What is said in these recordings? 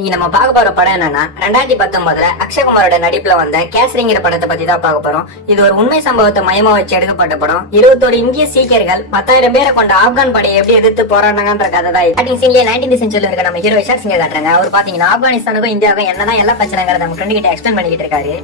நீங்க நம்ம பார்க்க போற படம் என்னன்னா 2019 அக்ஷயகுமாரோட நடிப்புல வந்த கேசரிங்கிற படத்தை பத்தி தான் பார்க்க போறோம். இது ஒரு உண்மை சம்பவத்தை மையமா வச்சு எடுக்கப்பட்ட படம். 21 இந்திய சீக்கியர்கள் 10,000 பேரை கொண்ட ஆப்கான் படையை எப்படி எதிர்த்து போராடினாங்கன்ற கதை தான். 19th செஞ்சுரியில இருக்க நம்ம ஹீரோ விஷால் சிங்கை காட்டுறாங்க. அவர் பாத்தீங்கன்னா ஆப்கானிஸ்தானுக்கும் இந்தியாவுக்கும் என்னதான் எல்லா பிரச்சனைங்கிறத நம்ம ஃப்ரெண்டு கிட்ட எக்ஸ்பிளைன் பண்ணிட்டு இருக்காரு.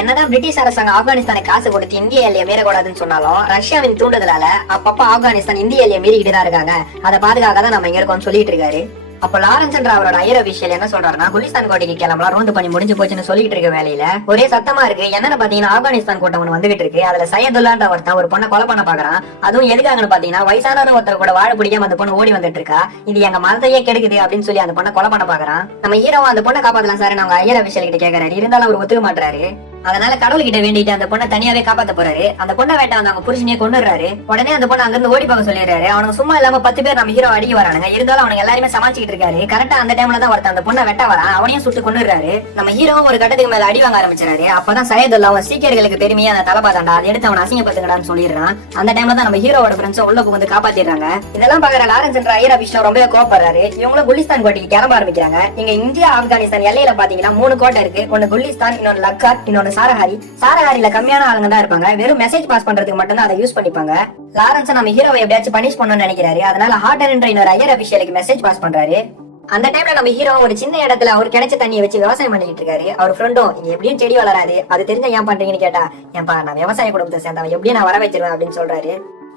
என்னதான் பிரிட்டிஷ் அரசாங்கம் ஆப்கானிஸ்தானுக்கு காசு கொடுத்து இந்திய எல்லையை மீறக்கூடாதுன்னு சொன்னாலும் ரஷ்யாவின் தூண்டுதலால அப்பப்ப ஆப்கானிஸ்தான் இந்திய எல்லையை மீறிக்கிட்டு தான் இருக்காங்க. அதை பாதுகாக்க தான் நம்ம இங்க இருக்கோம் சொல்லிட்டு இருக்காரு. அப்ப லாரன்ஸ் என்ற அவரோட ஐயர் அபிஷியல் என்ன சொல்றாருன்னா, குலிஸ்தான் கோட்டைக்கு கிளம்பலாம், ரோந்து பண்ணி முடிஞ்சு போச்சுன்னு சொல்லிட்டு இருக்க வேலையில ஒரே சத்தமா இருக்கு. என்னன்னு பாத்தீங்கன்னா ஆப்கானிஸ்தான் கூட்டம் ஒண்ணு வந்துகிட்டு இருக்கு. அதுல சையதுல்லான்ற ஒருத்தன் ஒரு பொண்ணை கொலை பண்ண பாக்குறான். அதுவும் எதுக்காகன்னு பாத்தீங்கன்னா வயசான ஒருத்தர் கூட வாழ பிடிக்காம அந்த பொண்ணு ஓடி வந்துட்டு இருக்கா. இது எங்க மனத்தையே கெடுக்குது அப்படின்னு சொல்லி அந்த பொண்ணை கொலை பண்ண பாக்குறான். நம்ம ஹீரோவா அந்த பொண்ணை காப்பாத்தலாம் சார் அவங்க ஐயர் அபிஷியல் கிட்ட கேக்குறாரு. இருந்தாலும் அவர் ஒத்துக்க மாட்டாரு. அதனால கடவுள் கிட்ட வேண்டிட்டு அந்த பொண்ணை தனியாவே காப்பாத்த போறாரு. அந்த பொண்ணை வேட்ட வந்து அவங்க புருஷனையே கொண்டுறாரு. உடனே அந்த பொண்ணை அங்கிருந்து ஓடி பார்க்க சொல்லிடுறாரு. அவனுக்கு சும்மா இல்லாம 10 பேர் நம்ம ஹீரோ அடிக்க வரானுங்க. இருந்தாலும் அவனுக்கு எல்லாருமே சமாளிச்சுட்டு இருக்காரு. கரெக்டா அந்த டைம்ல தான் ஒருத்தன் அந்த பொண்ணை வெட்ட வரான். அவனையும் சுட்டு கொண்டுறாரு. நம்ம ஹீரோவும் ஒரு கட்டத்துக்கு மேல அடி வாங்க ஆரம்பிச்சாரு. அப்பதான் சையதுல்லா அவன் சீக்கியர்களுக்கு பெருமையா அந்த தலபாதாண்டா அதை எடுத்து அவன் அசிங்கப்படுத்துங்கடான்னு சொல்லிடுறான். அந்த டைம்ல தான் நம்ம ஹீரோவோட ஃப்ரெண்ட்ஸ் உள்ள புகுந்து காப்பாத்திடுறாங்க. இதெல்லாம் பாக்குற லாரன்ஸ் என்ற ஐயர் அபிஷியல் ரொம்ப கோவப்படுறாரு. இவங்களும் குலிஸ்தான் கோட்டைக்கு கிளம்ப ஆரம்பிக்கிறாங்க. இங்க இந்தியா ஆப்கானிஸ்தான் எல்லையில பாத்தீங்கன்னா 3 கோட்டை இருக்கு. ஒன்னு குலிஸ்தான், இன்னொன்னு லக்கார், இன்னொன்னு சாரஹாரி. சாரஹாரில கம்மியான ஆளுங்க தான் இருப்பாங்க. வெறும் மெசேஜ் பாஸ் பண்றதுக்கு மட்டும் தான் அதை யூஸ் பண்ணிப்பாங்க. லாரன்ஸ் நம்ம ஹீரோவை எப்படியாச்சும் பனிஷ் பண்ணணும்னு நினைக்கிறாரு. அதனால ஹார்டன் என்ற இன்னொரு ஐயர் அபிஷியலுக்கு மெசேஜ் பாஸ் பண்றாரு. அந்த டைம்ல நம்ம ஹீரோ ஒரு சின்ன இடத்துல அவர் கிடைச்ச தண்ணியை வச்சு விவசாயம் பண்ணிட்டு இருக்காரு. அவர் ஃப்ரெண்டும் இங்க எப்படியும் செடி வளராது, அது தெரிஞ்ச ஏன் பண்றீங்கன்னு கேட்டா, ஏன்பா நான் விவசாய குடும்பத்தை சேர்ந்தவன், எப்படியும் நான் வர வச்சிருவேன் அப்படின்னு சொல்றாரு.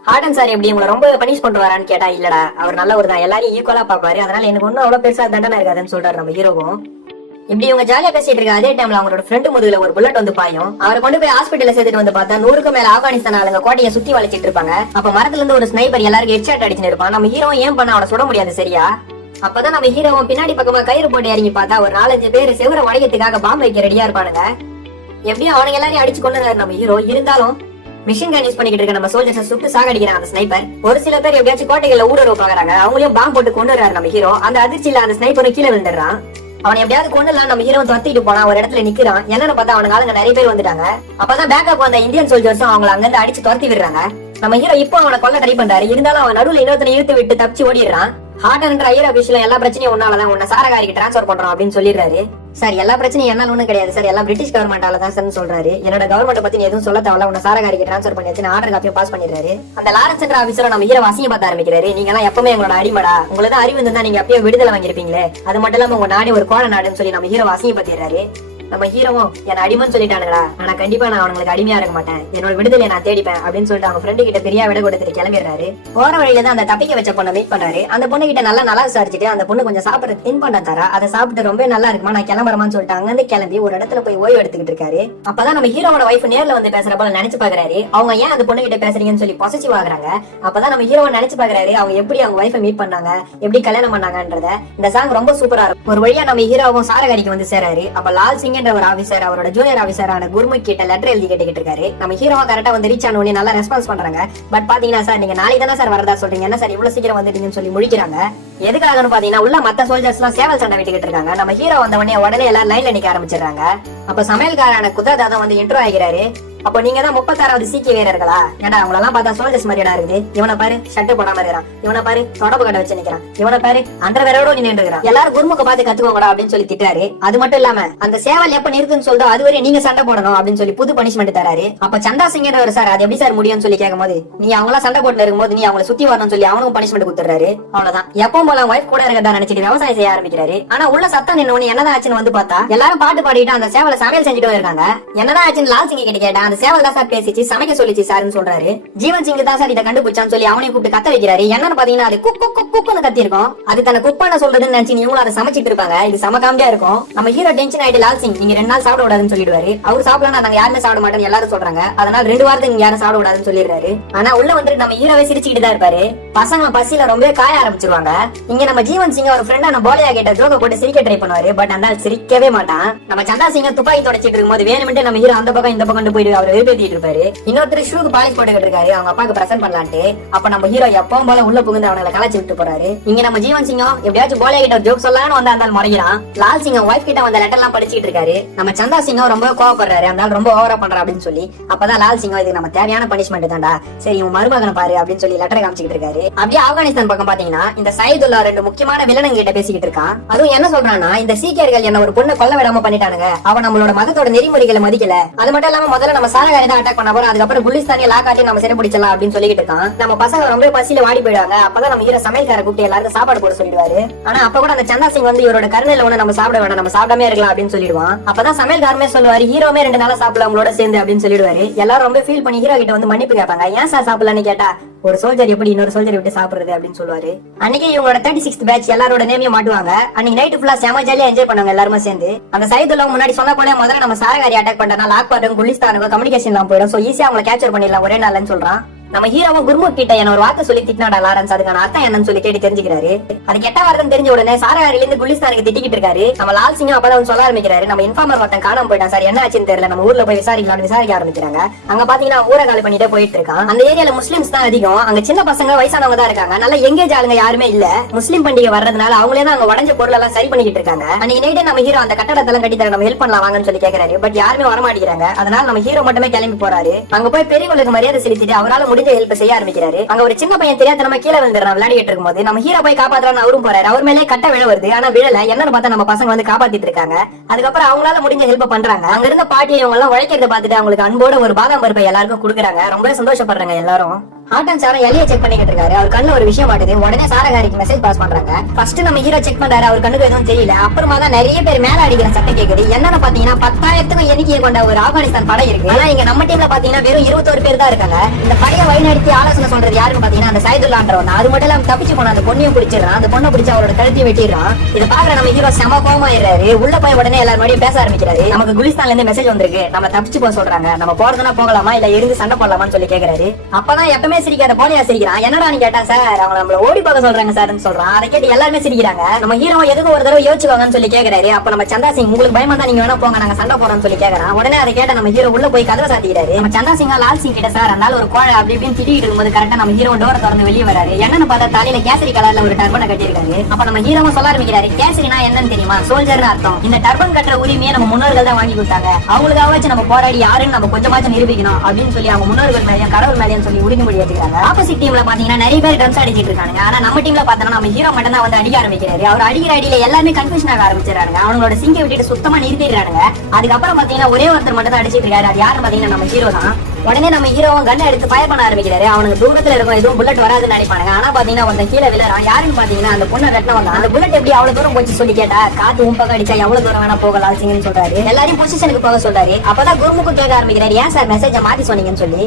ஹார்டன் சார் எப்படி உங்களை ரொம்ப பனிஷ் பண்றாரான்னு கேட்டா, இல்லடா அவர் நல்ல ஒரு தான், எல்லாரையும் ஈக்குவலா பாப்பாரு, அதனால எனக்கு ஒன்னும் அவ்வளவு பெருசா தண்டனை இருக்காதுன்னு சொல்றாரு நம்ம ஹீரோவும். இப்படி இவங்க ஜாலியா பேசிட்டு இருக்க அதே டைம்ல அவங்களோட ஃப்ரெண்டு முதுகுல ஒரு புல்லட் வந்து பாயும். அவரை கொண்டு போய் ஹாஸ்பிட்டல்ல சேர்த்துட்டு வந்து பார்த்தா 100க்கும் மேல ஆப்கானிஸ்தான் ஆளுங்க கோட்டையை சுத்தி வளைச்சிட்டு இருப்பாங்க. அப்ப மரத்துல இருந்து ஒரு ஸ்னைப்பர் எல்லாருக்கும் ஹெட்ஷாட் அடிச்சுட்டு இருப்பான். நம்ம ஹீரோ ஏன் பண்ண அவனை சுட முடியாது சரியா. அப்பதான் நம்ம ஹீரோவும் பின்னாடி பக்கமா கயிறு போட்டு இறங்கி பார்த்தா ஒரு 4-5 பேர் செவர வளையத்துக்காக பாம்பு வைக்க ரெடியா இருப்பானுங்க. எப்படியும் அவனுங்க எல்லாரையும் அடிச்சு கொண்டு நம்ம ஹீரோ. இருந்தாலும் மிஷின் கன் யூஸ் பண்ணிக்கிட்டு இருக்க நம்ம சோல்ஜர்ஸ் சுட்டு சாகடிக்கிறான் அந்த ஸ்னைப்பர். ஒரு சில பேர் எப்படியாச்சும் கோட்டைகள்ல ஊடுருவ பாக்குறாங்க. அவங்களையும் பாம்பு போட்டு கொண்டுறாரு நம்ம ஹீரோ. அந்த அதிர்ச்சியில அந்த ஸ்னைப்பரும் கீழே விழுந்துடுறான். அவன் எப்படியாவது கொண்டுலாம் நம்ம ஹீரோ துரத்திட்டு போனா ஒரு இடத்துல நிக்கிறான். என்னன்னு பார்த்தா அவனுக்கு ஆளுங்க நிறைய பேர் வந்துட்டாங்க. அப்பதான் பேக்கப் வந்த இந்தியன் சோல்ஜர்ஸும் அவங்களை அங்கிருந்து அடிச்சு துரத்தி விடுறாங்க. நம்ம ஹீரோ இப்போ அவனை கொல்ல ட்ரை பண்றாரு. இருந்தாலும் அவன் நடுவுல இன்னொருத்தனை இழுத்து விட்டு தப்பிச்சு ஓடிடுறான். ஹார்டன் என்ற ஐயர் அபிஷியல் எல்லா பிரச்சனையும் உன்னாலதான், உன்னை சாரகாரிக்கு டிரான்ஸ்பர் பண்றோம் அப்படின்னு சொல்லிடுறாரு. சார் எல்லா பிரச்சனையும் என்னால ஒண்ணும் கிடையாது சார், எல்லாம் பிரிட்டிஷ் கவர்மெண்டால தான் சார் சொல்றாரு. என்னோட கவர்மெண்ட் பத்தி எதுவும் சொல்ல தேவையில்ல, உன்னை சாரகாரிக்கு டிரான்ஸ்பர் பண்ணியாச்சு ஆர்டர் காப்பியும் பாஸ் பண்ணிடுறாரு. அந்த லாரன்ஸ் என்ற ஆபீசரை நம்ம ஹீரோ வாசிங்க பார்த்து ஆரம்பிக்கிறாரு. நீங்க எல்லாம் எப்பவுமே உங்களோட அடிமடா, உங்களுக்கு அறிவு இருந்தா நீங்க அப்பயே விடுதலை வாங்கிருப்பீங்களே, அது மட்டும் இல்லாம உங்க நாடு ஒரு கோழ நாடுன்னு சொல்லி நம்ம ஹீரோ வாசிங்க பாத்திடுறாரு. நம்ம ஹீரோவும் என்ன அடிமன்னு சொல்லிட்டானுங்களா, ஆனா கண்டிப்பா நான் அவங்களுக்கு அடிமையா இருக்க மாட்டேன், என்னோட விடுதலை நான் தேடிப்பேன் அப்படின்னு சொல்லிட்டு அவங்க ஃப்ரெண்டு கிட்ட பெரிய விட கொடுத்துட்டு கிளம்பிடுறாரு. போற வழியில தான் அந்த தப்பிக்க வச்ச பொண்ணை மீட் பண்றாரு. அந்த பொண்ணு கிட்ட நல்லா விசாரிச்சுட்டு அந்த பொண்ணு கொஞ்சம் சாப்பிட தின் பண்ண தரா. அதை சாப்பிட்டு ரொம்ப நல்லா இருக்குமா, நான் கிளம்புறமான்னு சொல்லிட்டு அங்கிருந்து கிளம்பி ஒரு இடத்துல போய் ஓய்வு எடுத்துக்கிட்டு இருக்காரு. அப்பதான் நம்ம ஹீரோவோட வைஃப் நேர்ல வந்து பேசுற போல நினைச்சு பாக்குறாரு. அவங்க ஏன் அந்த பொண்ணு கிட்ட பேசுறீங்கன்னு சொல்லி பொசசிவ் ஆகுறாங்க. அப்பதான் நம்ம ஹீரோவை நினைச்சு பாக்குறாரு, அவங்க எப்படி அவங்க வைஃபை மீட் பண்ணாங்க, எப்படி கல்யாணம் பண்ணாங்கன்றத. இந்த சாங் ரொம்ப சூப்பரா இருக்கும். ஒரு வழியா நம்ம ஹீரோவும் சாரகாரிக்கு வந்து சேராரு. அப்ப லால் சிங் என்ற ஒரு ஆபீசர் அவரோட ஜூனியர் ஆபீசரான குர்முக் கிட்ட லெட்டர் எழுதி கேட்டுக்கிட்டு இருக்காரு. நம்ம ஹீரோவா கரெக்டா வந்து ரீச் ஆன உடனே நல்லா ரெஸ்பான்ஸ் பண்றாங்க. பட் பாத்தீங்கன்னா சார் நீங்க நாளைக்கு தானே சார் வரதா சொல்றீங்க, என்ன சார் இவ்வளவு சீக்கிரம் வந்துட்டீங்கன்னு சொல்லி முடிக்கிறாங்க. எதுக்காகன்னு பாத்தீங்கன்னா உள்ள மத்த சோல்ஜர்ஸ் எல்லாம் சேவல் சண்டை விட்டுக்கிட்டு இருக்காங்க. நம்ம ஹீரோ வந்த உடனே எல்லாரும் லைன்ல நிக்க ஆரம்பிச்சிடுறாங்க. அப்ப சமையல்காரான குதிரதாதம் வந்து இன்ட்ரோ ஆகிறாரு. அப்போ நீங்க தான் 36வது சீக்கிய வீரர்களா? ஏன்டா அவங்களெல்லாம் பார்த்தா சோல்ஜர்ஸ் மாதிரிடா இருக்குது. இவனை பாரு ஷர்ட் போடாம இருக்கிறான், இவனை பாரு தொடப்பு கட்ட வச்சு நிக்கிறான், இவனை பாரு அண்டர்வேரோட நின்று இருக்கிறான், எல்லாரும் குர்முக பார்த்து கத்துக்கோங்கடா அப்படின்னு சொல்லி திட்டாரு. அது மட்டும் இல்லாம அந்த சேவல் எப்ப நிறுத்துன்னு சொல்றோம் அதுவரை நீங்க சண்டை போடணும் அப்படின்னு சொல்லி புது பனிஷ்மெண்ட் தராரு. அப்ப சந்தா சிங்கர் சார் அது எப்படி சார் முடியும்னு சொல்லி கேட்கும் போது, நீ அவங்களா சண்டை போட்டு இருக்கும்போது நீ அவங்களை சுத்தி வரணும்னு சொல்லி அவனும் பனிஷ்மெண்ட் கொடுத்துறாரு. அவ்வளவுதான். எப்பவும் போல வைஃப் கூட இருக்கதா நினைச்சிட்டு விவசாயம் செய்ய ஆரம்பிக்கிறாரு. ஆனா உள்ள சத்தம் நின்னு என்னதான் ஆச்சுன்னு வந்து பார்த்தா எல்லாரும் பாட்டு பாடிட்டு அந்த சேவலை சமையல் செஞ்சுட்டு இருக்காங்க. என்னதான் ஆச்சுன்னு லால் சிங் கிட்ட கேட்டா அந்த சேவல் தான் சார் பேசி சமைக்க சொல்லிச்சு சார்னு சொல்றாரு. ஜீவன் சிங் தான் சார் இதை கண்டுபிடிச்சான்னு சொல்லி அவனையும் கூப்பிட்டு கத்த வைக்கிறாரு. என்னன்னு பாத்தீங்கன்னா அது குக்குன்னு கத்தி இருக்கும். அது தன்னை குக் பண்ண சொல்றதுன்னு நினைச்சு இவங்களும் அதை சமைச்சிட்டு இருப்பாங்க. இது சம காமெடியா இருக்கும். நம்ம ஹீரோ டென்ஷன் ஆயிட்டு லால் சிங் நீங்க 2 நாள் சாப்பிட விடாதுன்னு சொல்லிடுவாரு. அவர் சாப்பிடலாம் நாங்க யாருமே சாப்பிட மாட்டோம்னு எல்லாரும் சொல்றாங்க. அதனால 2 வாரத்துக்கு நீங்க யாரும் சாப்பிட விடாதுன்னு சொல்லிடுறாரு. ஆனா உள்ள வந்துட்டு நம்ம ஹீரோவே சிரிச்சுக்கிட்டு தான் இருப்பாரு. பசங்க பசியில ரொம்ப காய ஆரம்பிச்சிருவாங்க. இங்க நம்ம ஜீவன் சிங் ஒரு ஃப்ரெண்டான போலியா கிட்ட ஜோக்க போட்டு சிரிக்க ட்ரை பண்ணுவாரு. பட் அந்த சிரிக்கவே மாட்டான். நம்ம சந்தா சிங்க துப்பாக்கி தொடச்சிட்டு இருக்கும்போது வேணுமெண்டே நம்ம ஹீரோ அந்த பக்கம் இந்த பக்கம் போயிட்டு அவர் வெறுப்பேத்திட்டு இருப்பாரு. இன்னொருத்தர் ஷூக்கு பாலிஷ் போட்டுக்கிட்டு இருக்காரு அவங்க அப்பாக்கு பிரசன்ட் பண்ணலான்ட்டு. அப்ப நம்ம ஹீரோ எப்பவும் போல உள்ள புகுந்து அவங்களை கலாச்சி விட்டு போறாரு. இங்க நம்ம ஜீவன் சிங்கம் எப்படியாச்சும் போலே கிட்ட ஜோக் சொல்லலாம்னு வந்தா அந்த முறைகிறான். லால் சிங்கம் ஒய்ஃப் கிட்ட வந்த லெட்டர் எல்லாம் படிச்சிட்டு இருக்காரு. நம்ம சந்தா சிங்கம் ரொம்ப கோவப்படுறாரு, அந்த ரொம்ப ஓவரா பண்றா அப்படின்னு சொல்லி. அப்பதான் லால் சிங்கம் இது நம்ம தேவையான பனிஷ்மெண்ட் தான்டா, சரி உன் மருமகனை பாரு அப்படின்னு சொல்லி லெட்டர் காமிச்சிட்டு இருக்காரு. அப்படியே ஆப்கானிஸ்தான் பக்கம் பாத்தீங்கன்னா இந்த சைதுல்லா ரெண்டு முக்கியமான வில்லனுங்க கிட்ட பேசிக்கிட்டு இருக்கான். அதுவும் என்ன சொல்றான்னா, இந்த சீக்கியர்கள் என்ன ஒரு பொண்ணை கொல்ல விடாம பண்ணிட்டானுங்க, அவன் நம்மளோட மதத்தோட நெறிமுறைகளை மதிக்கல. அது மட்டும் இல்லாம முதல்ல நம்ம சாரகாரி தான் அட்டாக் பண்ண போறோம், அதுக்கப்புறம் குலிஸ்தானிய லாக்காட்டி நம்ம சிறை பிடிச்சலாம் அப்படின்னு சொல்லிட்டு இருக்கான். நம்ம பசங்க ரொம்ப பசியில வாடி போயிடுவாங்க. அப்பதான் நம்ம ஹீரோ சமையல்கார கூப்பிட்டு எல்லாருக்கும் சாப்பாடு போட சொல்லிடுவாரு. ஆனா அப்ப கூட அந்த சந்தா சிங் வந்து இவரோட கருணையில ஒண்ணு நம்ம சாப்பிட வேண்டாம், நம்ம சாப்பிடாம இருக்கலாம் அப்படின்னு சொல்லிடுவான். அப்பதான் சமையல்காரமே சொல்லுவாரு, ஹீரோமே 2 நாளா சாப்பிடல உங்களோட சேர்ந்து அப்படின்னு சொல்லிடுவாரு. எல்லாரும் ரொம்ப ஃபீல் பண்ணி ஹீரோ கிட்ட வந்து மன்னிப்பு கேட்பாங்க. ஏன் சார் சாப்பிடலான்னு கேட்டா, ஒரு சோல்ஜர் எப்படி இன்னொரு சோல்ஜர் விட்டு சாப்பிடுறது அப்படின்னு சொல்லுவாரு. அன்னைக்கு இவங்களோட 36th பேட்ச் எல்லாரோட நேமையும் மாட்டுவாங்க. அன்னைக்கு நைட் ஃபுல்லா செம ஜாலியா என்ஜாய் பண்ணுவாங்க எல்லாருமே சேர்ந்து. அந்த சைதுல்லா முன்னாடி சொன்ன போல முதல்ல நம்ம சாரகாரி அட்டாக் பண்ணா லாக் பாட்டும் குலிஸ்தானுக்கும் கம்யூனிகேஷன் எல்லாம் போயிடும், சோ ஈஸியா அவங்களை கேப்சர் பண்ணிடலாம் ஒரே நாள்னு சொல்றான். நம்ம ஹீரோவும் குர்முக் கிட்ட என்ன ஒரு வார்த்தை சொல்லி திட்டினாடா லாரன்ஸ், அதுக்கான அர்த்தம் என்னன்னு சொல்லி கேட்டு தெரிஞ்சுக்கிறாரு. அது கெட்ட வார்த்தை தெரிஞ்ச உடனே சாரகாரில இருந்து குலிஸ்தானுக்கு திட்டிக்கிட்டு இருக்காரு. நம்ம லால் சிங்கம் அப்பதான் சொல்ல ஆரம்பிக்கிறாரு, நம்ம இன்ஃபார்மர் ஒருத்தன் காணாம போயிட்டான் சார், என்ன ஆச்சுன்னு தெரியல, நம்ம ஊர்ல போய் விசாரிக்க ஆரம்பிக்கிறாங்க. அங்க பாத்தீங்கன்னா ஊரை காலி பண்ணிட்டே போயிட்டு இருக்கான். அந்த ஏரியால முஸ்லிம்ஸ் தான் அதிகம், அங்க சின்ன பசங்க வயசானவங்க தான் இருக்காங்க, நல்ல எங்கேஜ் ஆளுங்க யாருமே இல்ல. முஸ்லீம் பண்டிகை வர்றதுனால அவங்களே தான் அங்க உடஞ்ச பொருள் எல்லாம் சரி பண்ணிக்கிட்டு இருக்காங்க. அன்னைக்கு நைட்டே நம்ம ஹீரோ அந்த கட்டடத்தெல்லாம் கட்டி தர நம்ம ஹெல்ப் பண்ணலாம் வாங்கன்னு சொல்லி கேட்கறாரு. பட் யாருமே வரமாட்டேங்கிறாங்க. அதனால நம்ம ஹீரோ மட்டுமே கிளம்பி போறாரு. அங்க போய் பெரியவங்களுக்கு மரியாதை செலுத்திட்டு அவரால் முடிஞ்ச ஹெல்ப் செய்ய ஆரம்பிக்கிறாரு. அங்க ஒரு சின்ன பையன் தெரியாதனமா கீழே விழுந்துறான் விளையாடிட்டு இருக்கும்போது. நம்ம ஹீரோ போய் காப்பாத்துறான்னு அவரும் போறாரு. அவர் மேலே கட்ட விழ வருது, ஆனா விழல. என்னன்னு பார்த்தா நம்ம பசங்க வந்து காப்பாத்திட்டு இருக்காங்க. அதுக்கப்புறம் அவங்களால முடிஞ்ச ஹெல்ப் பண்றாங்க. அங்க இருந்த பாட்டி இவங்க எல்லாம் உழைக்கிறத பார்த்துட்டு அவங்களுக்கு அன்போட ஒரு பாதாம் பருப்பை எல்லாருக்கும் கொடுக்குறாங்க. ரொம்ப சந்தோஷப்படுறாங்க எல்லாரும். ஆட்டன் சாரம் எலிய செக் பண்ணிட்டு இருக்காரு. அவர் கண்ணு ஒரு விஷயம் மாட்டுது. உடனே சாரகாரிக்கு மெசேஜ் பாஸ் பண்றாங்க. ஃபர்ஸ்ட் நம்ம ஹீரோ செக் பண்றாரு, அவர் கண்ணுக்கு எதுவும் தெரியல. அப்புறமா தான் நிறைய பேர் மேல அடிக்கிற சட்டம் கேக்குது. என்னன்னு பாத்தீங்கன்னா 10,000க்கும் எண்ணிக்கையை கொண்ட ஒரு ஆப்கானிஸ்தான் படை இருக்கு. ஆனா இங்க நம்ம டீம்ல பாத்தீங்கன்னா வெறும் 21 பேர் தான் இருக்காங்க. இந்த படையை வழிநடத்தி ஆலோசனை சொல்றது யாருன்னு பாத்தீங்கன்னா அந்த சைதுல்லான்றவன். அது மட்டும் இல்லாம தப்பிச்சு போன அந்த பொண்ணையும் பிடிச்சிடறான். அந்த பொண்ணை பிடிச்சி அவரோட கழுத்தையும் வெட்டிடுறான். இதை பாக்குற நம்ம ஹீரோ செம கோவமாயிடுறாரு. உள்ள போய் உடனே எல்லாரும் மறுபடியும் பேச ஆரம்பிக்கிறாரு. நமக்கு குலிஸ்தான்ல இருந்து மெசேஜ் வந்திருக்கு, நம்ம தப்பிச்சு போக சொல்றாங்க, நம்ம போறதுனா போகலாமா இல்ல இருந்து சண்டை போடலாமான்னு சொல்லி கேக்குறாரு. அப்பதான் எப்பவுமே சிரிக்காத போலியா என்னடா நீ கேட்டா சார் அவங்க நம்மள ஓடி போக சொல்றாங்க சார்னு சொல்றான். அதை கேட்டு எல்லாருமே சிரிக்கிறாங்க. நம்ம ஹீரோ எதுக்கு ஒரு தடவை யோசிச்சுவாங்கன்னு சொல்லி கேக்குறாரு. அப்ப நம்ம சந்தா சிங் உங்களுக்கு பயமா தான் நீங்க வேணா போங்க நாங்க சண்டை போறோம்னு சொல்லி கேக்குறான். உடனே அதை கேட்ட நம்ம ஹீரோ உள்ள போய் கதவை சாத்திக்கிறாரு. நம்ம சந்தா சிங்கா லால் சிங் கிட்ட சார் அதனால ஒரு கோழை அப்படி இப்படின்னு திட்டிட்டு இருக்கும்போது கரெக்டா நம்ம ஹீரோ டோரை திறந்து வெளியே வராரு. என்னன்னு பார்த்தா தலையில கேசரி கலர்ல ஒரு டர்பனை கட்டியிருக்காரு. அப்ப நம்ம ஹீரோவும் சொல்ல ஆரம்பிக்கிறாரு, கேசரினா என்னன்னு தெரியுமா, சோல்ஜர்னு அர்த்தம். இந்த டர்பன் கட்டுற உரிமையை நம்ம முன்னோர்கள் தான் வாங்கி கொடுத்தாங்க, அவங்களுக்காக நம்ம போராடி யாருன்னு நம்ம கொஞ்சமாச்சும் நிரூபிக்கணும் அப்படின்னு சொல்லி அவங்க முன்னோர்கள் மேலேயும் கடவுள் மேலேயும் சொல்லி உறுதிமொழி எடுத்துக்கிறாங்க. ஆப்போசிட் டீம்ல பாத்தீங்கன்னா நிறைய பேர் ட்ரம்ஸ் அடிச்சிட்டு இருக்காங்க. ஆனா நம்ம டீம்ல பார்த்தா நம்ம ஹீரோ மட்டும் தான் வந்து அடிக்க ஆரம்பிக்கிறாரு. அவர் அடிக்கிற அடியில எல்லாருமே கன்ஃபியூஷன் ஆக ஆரம்பிச்சிடறாங்க. அவங்களோட சிங்கை விட்டுட்டு சுத்தமா நிறுத்திடுறாங்க. அதுக்கப்புறம் பாத்தீங்கன்னா ஒரே ஒருத்தர் மட்டும் தான் அடிச்சிட்டு இருக்காரு. அது யாருன்னு பாத்தீங்கன்னா நம்ம ஹீரோ தான். உடனே நம்ம ஹீரோவும் கண்ணை எடுத்து ஃபயர் பண்ண ஆரம்பிக்கிறாரு. அவனுக்கு தூரத்துல இருக்கும் எதுவும் புல்லட் வராதுன்னு நினைப்பாங்க. ஆனா பாத்தீங்கன்னா வந்து கீழே விழறான். யாருன்னு பாத்தீங்கன்னா அந்த பொண்ணை வெட்டினவன் தான். அந்த புல்லட் எப்படி அவ்வளவு தூரம் போச்சு சொல்லி கேட்டா, காத்து உம்பக்க அடிச்சா எவ்வளவு தூரம் வேணா போகலாம் சிங்கன்னு சொல்றாரு. எல்லாரையும் பொசிஷனுக்கு போக சொல்றாரு. அப்பதான் குருமுக்கு கேட்க ஆரம்பிக்கிறாரு, ஏன் சார் மெசேஜை மாத்தி சொன்னீங்கன்னு சொல்லி.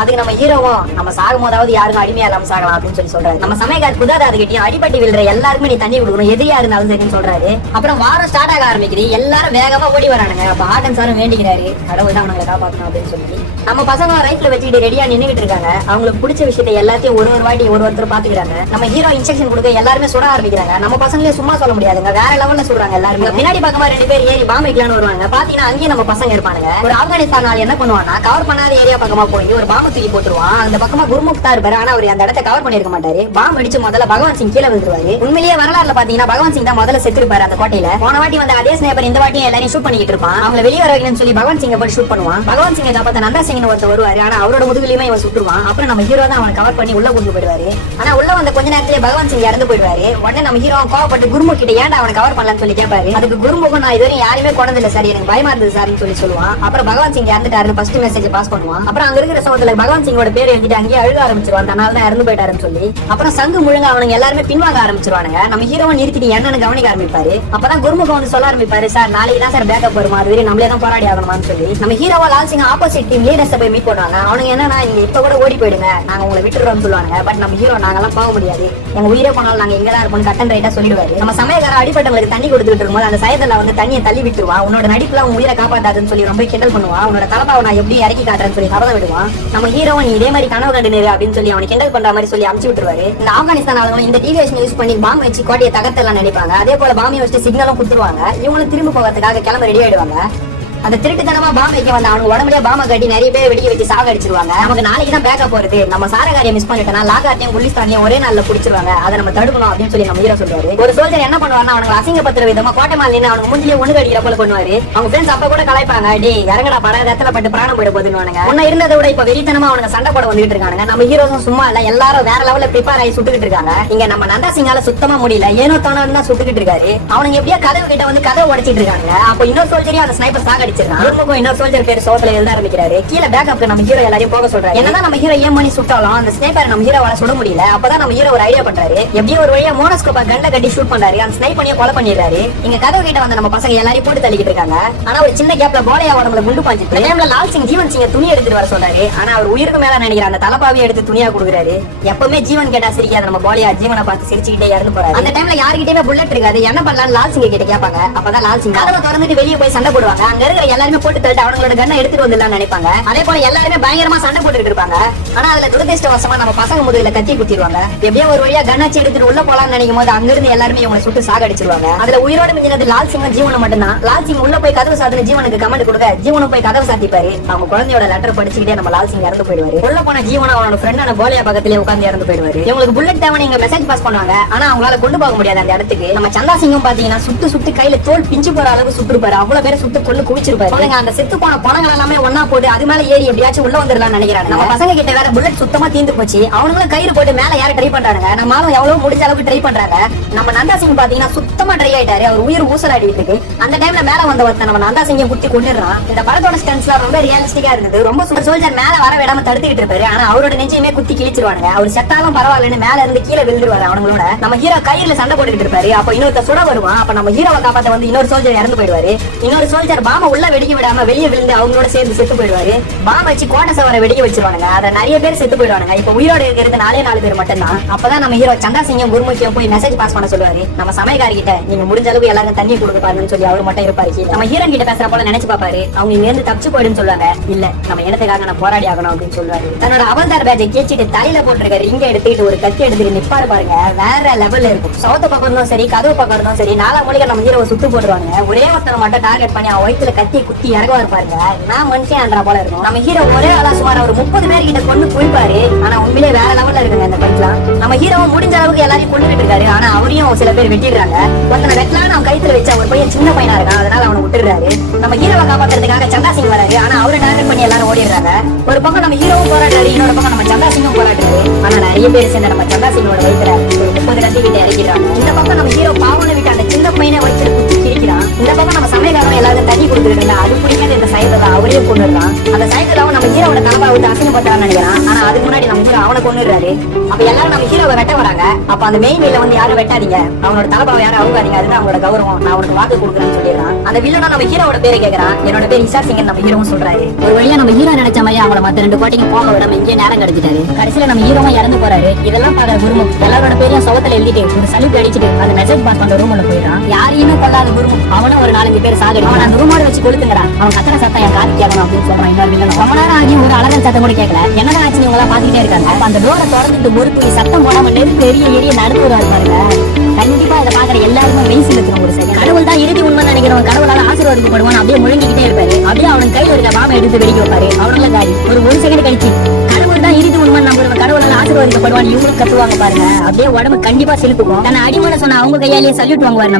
அதுக்கு நம்ம ஹீரோவும் நம்ம சாகும் போதாவது யாருக்கும் அடிமையா இல்லாம சாகலாம் அப்படின்னு சொல்லி சொல்றாரு. நம்ம சமயக்கார் புதாதாது கிட்டையும் அடிப்பட்டி விழுற எல்லாருக்குமே நீ தண்ணி கொடுக்கணும், எதிரியா இருந்தாலும் சரின்னு சொல்றாரு. அப்புறம் வாரம் ஸ்டார்ட் ஆக ஆரம்பிக்குது. எல்லாரும் வேகமா ஓடி வரானுங்க. அப்ப ஆட்டன் சாரும் வேண்டிக்கிறாரு, கடவுள் தான் அவங்களை காப்பாற்றணும் அப்படின்னு சொல்லி. நம்ம பசங்க ரைட்ல வச்சுக்கிட்டு ரெடியா நின்னுகிட்டு இருக்காங்க. அவங்களுக்கு பிடிச்ச விஷயத்தை எல்லாத்தையும் ஒரு வாட்டி ஒருத்தர் பாத்துக்கிறாங்க. நம்ம ஹீரோ இன்ஸ்ட்ரக்ஷன் கொடுக்க எல்லாருமே சுட ஆரம்பிக்கிறாங்க. நம்ம பசங்களே சும்மா சொல்ல முடியாதுங்க, வேற லெவல்ல சொல்றாங்க எல்லாருமே. பின்னாடி பக்கமா 2 பேர் ஏறி பாம்பு வைக்கலான்னு வருவாங்க. பாத்தீங்கன்னா அங்கேயும் நம்ம பசங்க இருப்பானுங்க. ஒரு ஆப்கானிஸ்தான் ஆள் என்ன பண்ணுவான்னா, கவர் பண்ணாத ஏரியா பக்கமா போய் ஒரு பாம்பு தூக்கி போட்டுருவான். அந்த பக்கமா குர்முக் தான் இருப்பாரு. ஆனா அவர் அந்த இடத்தை கவர் பண்ணிருக்க மாட்டாரு. பாம்பு அடிச்சு முதல்ல பகவான் சிங் கீழே விழுந்துருவாரு. உண்மையிலேயே வரலாறுல பாத்தீங்கன்னா பகவான் சிங் தான் முதல்ல செத்துருப்பாரு அந்த கோட்டையில. போன வாட்டி வந்து அதே ஸ்னைப்பர் இந்த வாட்டியும் எல்லாரையும் ஷூட் பண்ணிட்டு இருப்பான். அவங்களை வெளியே வர வைக்கணும்னு சொல்லி பகவான் சிங்கை போட்டு ஷூட் பண்ணுவான். பகவான் சிங்கை காப்பாத்த நந்தா சிங்னு ஒருத்தர் வருவாரு. ஆனா அவரோட முதுகுலயுமே இவன் சுட்டுருவான். அப்புறம் நம்ம ஹீரோ தான் அவனை கவர் பண்ணி உள்ள கொண்டு போயிடுவாரு. ஆனா உள்ள வந்த கொஞ்ச நேரத்திலே பகவான் சிங் இறந்து போயிடுவாரு. உடனே நம்ம ஹீரோ கோவப்பட்டு குருமுக் கிட்ட ஏன்டா அவனை கவர் பண்ணலாம்னு சொல்லி கேட்பாரு. அதுக்கு குருமுகம் நான் இதுவரை யாருமே கொண்டதில்ல சார், எனக்கு பயமா இருந்தது சார்னு சொல்லி சொல்லுவான். அப்புறம் பகவான் சிங் இறந்துட்டாரு ஃபர்ஸ்ட் மெசேஜ் பாஸ் பண்ணுவான். அப்புறம் அங்க இருக்கிற சமயத்துல பகவான் சிங்கோட பேர் எழுதிட்டு அங்கேயே அழுக ஆரம்பிச்சிருவான், தன்னால தான் இறந்து போயிட்டாருன்னு சொல்லி. அப்புறம் சங்கு முழுங்க அவனுங்க எல்லாருமே பின்வாங்க ஆரம்பிச்சிருவானுங்க. நம்ம ஹீரோவை நிறுத்திட்டு என்னன்னு கவனிக்க ஆரம்பிப்பாரு. அப்பதான் குருமுகம் வந்து சொல்ல ஆரம்பிப்பாரு, சார் நாளைக்கு தான் சார் பேக்கப் வருமா, அது வரை நம்மளே தான் போராடி ஆகணுமான்னு சொல்லி. நம்ம ஹீரோவா Lal Singh opposite team leaders போய் மீட் பண்ணுவாங்க. அவனுங்க என்னன்னா நீங்க இப்ப கூட ஓடி போயிடுங்க, நாங்க உங்களை விட்டுறோம்னு சொல்லுவாங்க. பட் நம்ம ஹீரோ நாங்கெல்லாம் போக முடியாது, எங்க உயிரே போனாலும் நாங்க எங்க தான் இருப்போம் கட்டன் ரைட்டா சொல்லிடுவாரு. நம்ம சமயக்கார அடிப்பட்டவங்களுக்கு தண்ணி கொடுத்துட்டு இருக்கும்போது அந்த சயத்துல வந்து தண்ணியை தள்ளி விட்டுருவான். உன்னோட நடிப்புல உன் உயிரை காப்பாத்தாதுன்னு சொல்லி ரொம்ப கிண்டல் பண்ணுவான். உன்னோட தலப்பாவை நான் எப்படி இறக்கி காட்டுறேன்னு சொல்லி கவலை விடுவான். நம்ம ஹீரோவை நீ இதே மாதிரி கனவு கண்டு நேரு அப்படின்னு சொல்லி அவனை கிண்டல் பண்ற மாதிரி சொல்லி அமுச்சு விட்டுருவாரு. இந்த ஆப்கானிஸ்தான் ஆளுங்க இந்த டிவிஎஸ் யூஸ் பண்ணி பாம்பு வச்சு கோட்டையை தகர்த்தெல்லாம் நினைப்பாங்க. அதே போல பாம்பை வச்சு சிக்னலும் குடுத்துருவாங்க. இவங்களும் திரும்ப போகிறதுக்காக கிளம்ப ரெடி ஆயிடுவாங்க. அந்த திருட்டுத்தனமா பாம் வைக்க வந்த அவனுக்கு உடம்புலயே பாம கட்டி நிறைய பேர் வெடிக்க வச்சு சாக அடிச்சிருவாங்க. நமக்கு நாளைக்கு தான் பேக்கப் போறது, நம்ம சாரகாரியை மிஸ் பண்ணிட்டோம்னா லாகாத்தையும் குலிஸ்தானையும் ஒரே நாள்ல புடிச்சிருவாங்க, அதை நம்ம தடுக்கணும் அப்படின்னு சொல்லி நம்ம ஹீரோ சொல்றாரு. ஒரு சோல்ஜர் என்ன பண்ணுவாருன்னா அவனுக்கு அசிங்கப்படுத்துற விதமா கோட்டை மால் நின்று அவனுக்கு மூஞ்சிலே ஒண்ணு கடிக்கிற போல பண்ணுவாரு. அவங்க ஃப்ரெண்ட்ஸ் அப்ப கூட கலாய்ப்பாங்க, டே இறங்கடா பட இடத்துல பட்டு பிராணம் போயிட போதுன்னு. முன்ன இருந்ததை விட இப்ப வெறித்தனமா அவனுக்கு சண்டை போட வந்துட்டு இருக்காங்க. நம்ம ஹீரோஸும் சும்மா இல்ல, எல்லாரும் வேற லெவல்ல ப்ரிப்பேர் ஆகி சுட்டுக்கிட்டு இருக்காங்க. இங்க நம்ம நந்தா சிங்கால சுத்தமா முடியல, ஏனோ தோணு தான் சுட்டுக்கிட்டு இருக்காரு. அவனுங்க எப்படியா கதவு கிட்ட வந்து கதவை உடைச்சிட்டு இருக்காங்க. அப்போ இன்னொரு சோல்ஜரையும் அந்த ஸ்னைப்பர் சாக அடிச்சிருக்கான். இன்னொரு சோல்ஜர் பேர் சோத்துல எழுத ஆரம்பிக்கிறாரு. கீழே பேக்கப்க்கு நம்ம ஹீரோ எல்லாரையும் போக சொல்றாரு. என்னதான் நம்ம ஹீரோ ஏன் பண்ணி சுட்டாலும் அந்த ஸ்னைப்பர் நம்ம ஹீரோவால சுட முடியல. அப்பதான் நம்ம ஹீரோ ஒரு ஐடியா பண்றாரு, எப்படியும் ஒரு வழியா மோனோஸ்கோப்பா கண்ட கட்டி ஷூட் பண்றாரு. அந்த ஸ்னைப்பரையும் கொலை பண்ணிடுறாரு. இங்க கதவு கிட்ட வந்து நம்ம பசங்க எல்லாரையும் போட்டு தள்ளிக்கிட்டு இருக்காங்க. ஆனா ஒரு சின்ன கேப்ல போலையா உடம்புல குண்டு பாஞ்சிட்டு டைம்ல லால் சிங் ஜீவன் சிங்க துணி எடுத்துட்டு வர சொல்றாரு. ஆனா அவர் உயிருக்கு மேல நினைக்கிற அந்த தலப்பாவை எடுத்து துணியா கொடுக்குறாரு. எப்பவுமே ஜீவன் கேட்டா சிரிக்காத நம்ம போலையா ஜீவனை பார்த்து சிரிச்சுக்கிட்டே இறந்து போறாரு. அந்த டைம்ல யாருக்கிட்டே புல்லட் இருக்காது, என்ன பண்ணலாம் லால் சிங் கிட்ட கேட்பாங்க. அப்பதான் லால் சிங் கதவை திறந்துட்டு வெளியே போய் சண்டை போடுவாங்க. அங்க இருக்கிற எல்லாருமே போட்டு தள்ளிட்டு அவங்களோட கண்ணை எடுத்துட்டு வந்துடலாம்னு நினைப்பாங்க. அதே போல எல்லாருமே பயங்கரமா சண்டை போட்டுட்டு இருப்பாங்க. ஆனா அதுல துரதிருஷ்டவசமா நம்ம பசங்க முதுகுல கத்தி குத்திடுவாங்க. எப்படியோ ஒரு வழியா கண்ணாச்சி எடுத்துட்டு உள்ள போலாம்னு நினைக்கும் போது அங்க இருந்து எல்லாருமே இவங்களை சுட்டு சாக அடிச்சிருவாங்க. அதுல உயிரோட மிஞ்சினது லால் சிங் ஜீவனை மட்டும்தான். லால் சிங் உள்ள போய் கதவு சாத்தின ஜீவனுக்கு கமெண்ட் கொடுக்க ஜீவனும் போய் கதவு சாத்திப்பாரு. அவங்க குழந்தையோட லெட்டர் படிச்சுக்கிட்டே நம்ம லால் சிங் இறந்து போயிடுவாரு. உள்ள போன ஜீவன அவனோட ஃப்ரெண்டான போலியா பக்கத்திலே உட்கார்ந்து இறந்து போயிடுவாரு. இவங்களுக்கு புல்லட் தேவை இங்க மெசேஜ் பாஸ் பண்ணுவாங்க. ஆனா அவங்களால கொண்டு போக முடியாது அந்த இடத்துக்கு. நம்ம சந்தா சிங்கும் பாத்தீங்கன்னா சுட்டு சுட்டு கையில தோல் பிஞ்சு போற அளவுக்கு சுட்டுருப்பாரு. அவ்வளவு பேரை சுட்டு கொண்டு குவிச்சிருப்பாரு. அந்த செத்து போன பணங்கள் எல்லாமே ஒன்னா போட்டு அது மேல ஏறி எப்படியாச்சும் உள்ள வந்துடலாம்னு நினைக்கிறாங்க. நம்ம பசங்க கிட்ட வேற புல்லட் சுத்தமா தீந்து போச்சு. அவங்களும் கயிறு போட்டு மேல யார ட்ரை பண்றாங்க. நம்மளும் எவ்வளவு முடிஞ்ச அளவுக்கு ட்ரை பண்றாங்க. நம்ம நந்தா சிங் பாத்தீங்கன்னா சுத்தமா ட்ரை ஆயிட்டாரு. அவர் உயிர் ஊசலாடிட்டு இருக்கு. அந்த டைம்ல மேல வந்த ஒருத்தன் நம்ம நந்தா சிங்கை குத்தி கொண்டுறான். இந்த படத்தோட ஸ்டன்ஸ்லாம் ரொம்ப ரியலிஸ்டிக்கா இருந்தது. ரொம்ப சோல்ஜர் மேல வர விடாம தடுத்துக்கிட்டு இருப்பாரு. ஆனா அவரோட நெஞ்சையுமே குத்தி கிழிச்சிருவாங்க. அவர் செத்தாலும் பரவாயில்லன்னு மேல இருந்து கீழே விழுந்துருவாரு. அவங்களோட நம்ம ஹீரோ கயிறுல சண்டை போட்டுக்கிட்டு இருப்பாரு. அப்ப இன்னொருத்த சுட வருவான். அப்ப நம்ம ஹீரோவை காப்பாத்த வந்து இன்னொரு சோல்ஜர் இறந்து போயிடுவாரு. இன்னொரு சோல்ஜர் பாம உள்ள வெடிக்க விடாம வெளியே விழுந்து அவங்களோட சேர்ந்து செத்து போயிடுவாரு. பாம் வச்சு கோட்டை சவரை வெடிக்க வச்சிருவாங்க. அத நிறைய பேர் செத்து போயிடுவாங்க. இப்ப உயிரோட இருக்கிறது 4 பேர் மட்டும் தான். அப்பதான் நம்ம ஹீரோ சந்தா சிங்கம் குருமுக்கியம் போய் மெசேஜ் பாஸ் பண்ண சொல்லுவாரு. நம்ம சமயக்காரி கிட்ட நீங்க முடிஞ்ச அளவுக்கு எல்லாரும் தண்ணி கொடுக்க பாருன்னு சொல்லி அவர் மட்டும் இருப்பாரு. நம்ம ஹீரோன் கிட்ட பேசுற போல நினைச்சு பாப்பாரு. அவங்க இங்க இருந்து தப்பிச்சு போயிடுன்னு சொல்லுவாங்க. இல்ல நம்ம இடத்துக்காக நான் போராடி ஆகணும் அப்படின்னு சொல்லுவாரு. தன்னோட அவதார் பேட்சை கேச்சிட்டு தலையில போட்டிருக்காரு. இங்க எடுத்துக்கிட்டு ஒரு கத்தி எடுத்துட்டு நிப்பாரு பாருங்க, வேற லெவல்ல இருக்கும். சவுத்த பக்கம் இருந்தும் சரி கதவு பக்கம் இருந்தும் சரி 4 மூலைக்கு நம்ம ஹீரோவை சுட்டு போட்டுருவாங்க. ஒரே ஒருத்தரை மட்டும் டார்கெட் பண்ணி அவன் வயிற்றுல கத்தி குத்தி இறங்க இருப்பாருங்க. நான் மனுஷன் போல இருக்கும். நம்ம ஹீரோ ஒரே ஆளா சுமார் ஒரு 30 பேர் கிட்ட கொண்டு குவிப்பாரு. ஆனா உண்மையிலே வேற லெவல்ல இருக்குங்க இந்த ஃபைட்லாம். நம்ம ஹீரோவும் முடிஞ்ச அளவுக்கு எல்லாரையும் கொண்டுகிட்டு இருக்காரு. ஆனா அவரையும் சில பேர் வெட்டிடுறாங்க. ஒருத்தனை வெட்டலாம் அவன் கைத்துல வச்சு அவர் பையன் சின்ன பையனா இருக்கான். அதனால அவனை விட்டுறாரு. நம்ம ஹீரோவை காப்பாத்துறதுக்காக சந்தா சிங் வராரு. ஆனா அவரை டார்கெட் பண்ணி எல்லாரும் ஓடிடுறாங்க. ஒரு பக்கம் நம்ம ஹீரோவும் போராடுறாரு, இன்னொரு பக்கம் நம்ம சந்தா சிங்கும் போராடுறாரு. ஆனா நிறைய பேர் சேர்ந்து நம்ம சந்தா சிங்கோட வயிற்றுல ஒரு 30 கத்தி கிட்ட இறக்கிறாங்க. இந்த பக்கம் நம்ம ஹீரோ பாவனை விட்டு அந்த சின்ன பையனை வயிற்றுல குத்தி கிழிக்கிறான். இந்த பக்கம் நம்ம சமயக்காரன் எல்லாரும் தண்ணி கொடுத்துட்டு இருந்தா அது பிடிக்காத இந்த சைக்கிள் அவரே கொண்டுறான். அந்த சைக்கிள் நம்ம ஹீரோட தலைவா விட்டு அசிங்கப்பட்டான்னு நினைக்கிறான். ஆனா அதுக்கு முன்னாடி நம்ம ஹீரோ அவனை கொண்டுறாரு. அப்ப எல்லாரும் நம்ம ஹீரோவை வெட்ட வராங்க. அப்ப அந்த மெயின் வீல வந்து யாரும் வெட்டாதீங்க, அவனோட தலைப்பாவை யாரும் அவுக்காதீங்க, அதுதான் அவங்களோட கௌரவம், நான் அவனுக்கு வாக்கு கொடுக்குறேன்னு சொல்லிடுறான். அந்த வில்லனா நம்ம ஹீரோட பேரை கேட்கறான். என்னோட பேர் இஷா சிங் நம்ம ஹீரோவும் சொல்றாரு. ஒரு வழியா நம்ம ஹீரோ நினைச்ச மாதிரி அவங்கள மத்த 2 கோட்டைக்கு போக விடாம இங்கே நேரம் கிடைச்சிட்டாரு. கடைசியில நம்ம ஹீரோவும் இறந்து போறாரு. இதெல்லாம் பாக்குற குருமும் எல்லாரோட பேரையும் சவத்துல எழுதிட்டு ஒரு சலிப்பு அடிச்சுட்டு அந்த மெசேஜ் பாஸ் பண்ற ரூம்ல போயிடான். யாரையுமே கொள்ளாத குருமும் அவனும் ஒரு 4-5 பேர் சாகடி அவன் அந்த ரூமோட வச்சு கொளுத்துங்கிறான். அவன் கத்தனை சத்தம் என் காது கேட்கணும் அப்படின்னு சொல்றான். இன்னொரு வில்லன் ரொம்ப நேரம் ஆகி ஒரு அலறல் சத்தம் கூட கேட்கல. என்னதான் ஆச்சு இவங்க பாத்துக்கிட்டே இருக்காங்க. அப்ப அந்த டோரை திறந்துட்டு ஒரு துளி சத்தம் போடாம நெருப்பு எரிய நடுப்புறா இருப்பாருங்க. கண்டிப்பா இதை பாக்குற எல்லாருமே வெயில் செலுத்தணும். ஒரு செகண்ட் கடவுள் தான் இறுதி உண்மை நினைக்கிறவன் கடவுளால ஆசீர்வாதிக்கப்படுவான். அப்படியே முழுங்கிக்கிட்டே இருப்பாரு. அப்படியே அவன் கையில் இருக்க பாம்பை எடுத்து வெடிக்க வைப்பாரு. அவனுங்கள காடி ஒரு செகண்ட் கழிச்சு கடவுள் தான் இறுதி உண்மை நம்புறவன் கடவுளால ஆசீர்வாதிக்கப்படுவான் இவங்களும் கத்துவாங்க பாருங்க. அப்படியே உடம்பு கண்டிப்பா செலுத்துக்கும். தன்னை அடிமனை சொன்ன அவங்க கையாலேயே சல்யூட் வாங்குவாரு.